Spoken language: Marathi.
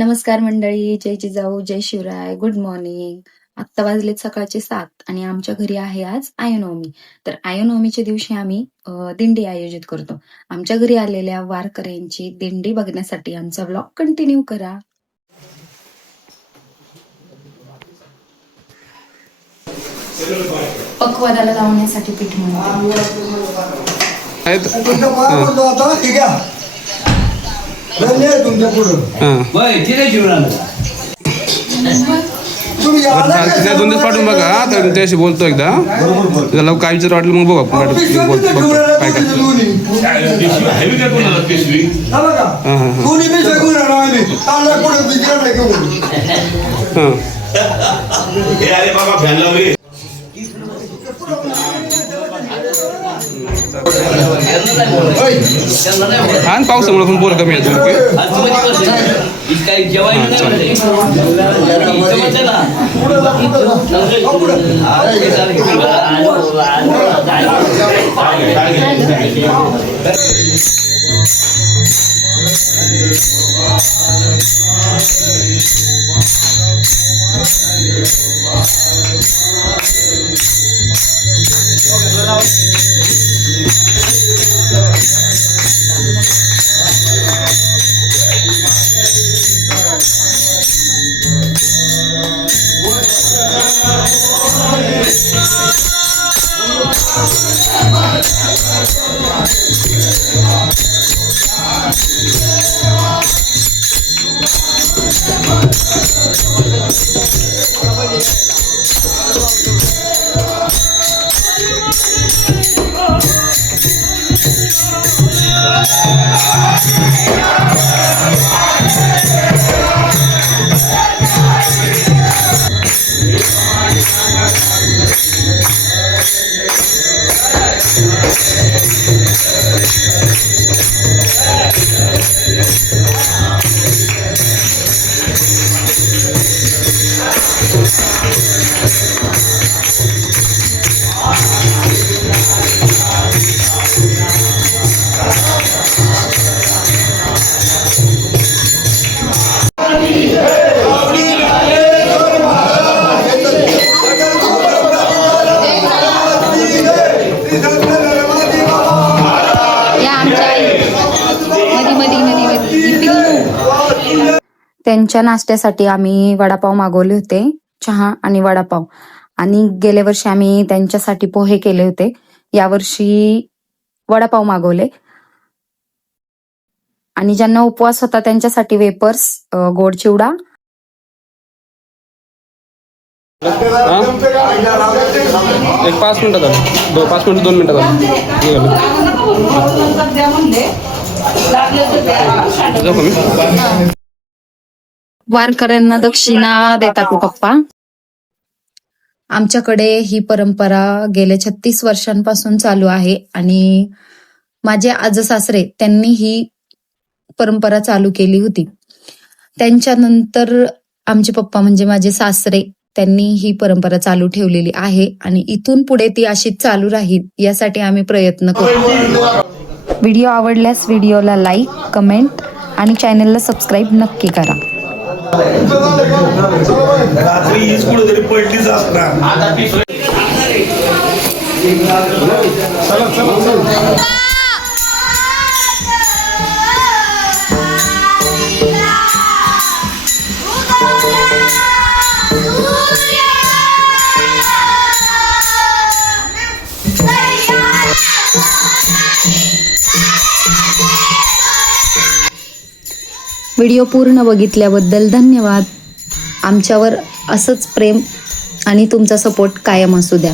नमस्कार मंडळी, जय जिजाऊ, जय शिवराय, गुड मॉर्निंग. आत्ता वाजलेत सकाळचे 7 आणि आमच्या घरी आहे आज आयनवमी. तर आयनवमीच्या दिवशी आम्ही दिंडी आयोजित करतो. आमच्या घरी आलेल्या वारकऱ्यांची दिंडी बघण्यासाठी आमचा व्लॉग कंटिन्यू करा. पक्वादाला लावण्यासाठी पीठ म्हणते. तिला 2 दिवस पाठवून बघा, तर त्याशी बोलतो एकदा. त्याला काय विचार वाटलं मग बघा काय आणि पावसामुळे पण पोरं कमी येतो. त्यांच्या नाश्त्यासाठी आम्ही वडापाव मागवले होते, चहा आणि वडापाव. आणि गेल्या वर्षी आम्ही त्यांच्यासाठी पोहे केले होते, यावर्षी वडापाव मागवले. आणि ज्यांना उपवास होता त्यांच्यासाठी वेपर्स, गोड चिवडा. एक 5 मिनिटं झालं, 5 मिनिटं 2 मिनिटं झालं. वारकऱ्यांना दक्षिणा देतात पप्पा. आमच्याकडे ही परंपरा गेल्या 36 वर्षांपासून चालू आहे आणि माझे आजो सासरे त्यांनी ही परंपरा चालू केली होती. त्यांच्यानंतर आमचे पप्पा म्हणजे माझे सासरे त्यांनी ही परंपरा चालू ठेवलेली आहे आणि इथून पुढे ती अशीच चालू राहील यासाठी आम्ही प्रयत्न करू. व्हिडिओ आवडल्यास व्हिडिओला लाईक, कमेंट आणि चॅनलला सबस्क्राईब नक्की करा. रात्री हीच कुठेतरी पडलीच असणार. व्हिडिओ पूर्ण बघितल्याबद्दल धन्यवाद. आमच्यावर असंच प्रेम आणि तुमचा सपोर्ट कायम असू द्या.